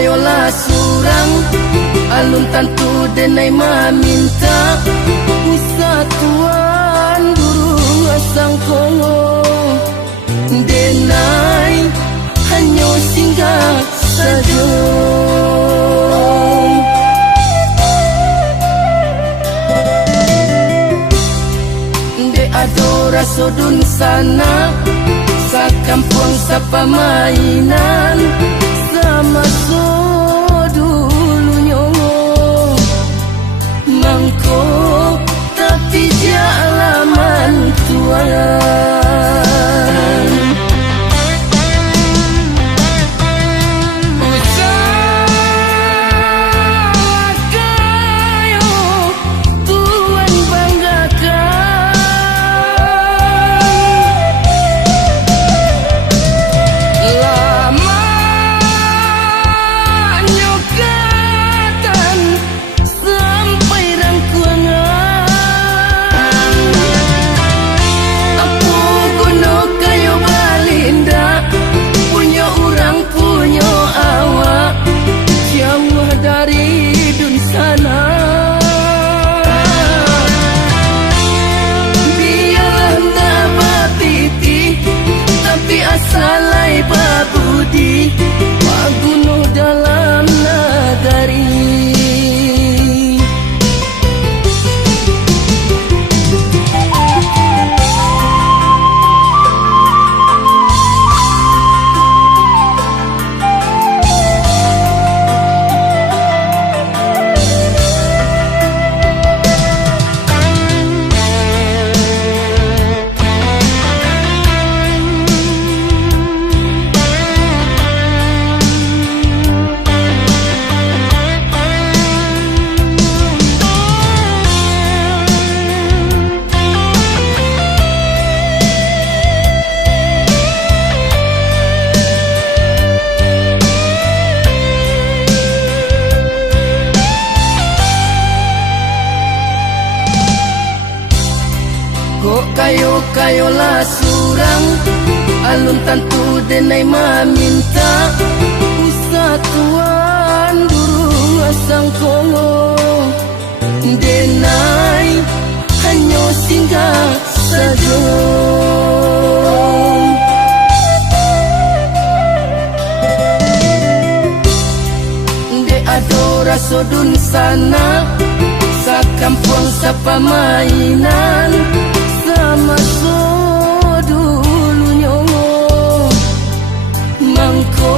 kayolah surang alun tantu denai maminta wisatuan durung asang kongo denai hanya singgah saja. De adora sodun sana sa kampung sa pamainan sama so dulu nyongo mangko tapi dia alaman tuan salai babudi magunuh dalam nagari. Kayolah surang alun tantu denai maminta wisatuan durung asang kongo denai hanya singgah saja. De adora sodun sana sa kampung sa pamainan sama so dulu nyongo mangko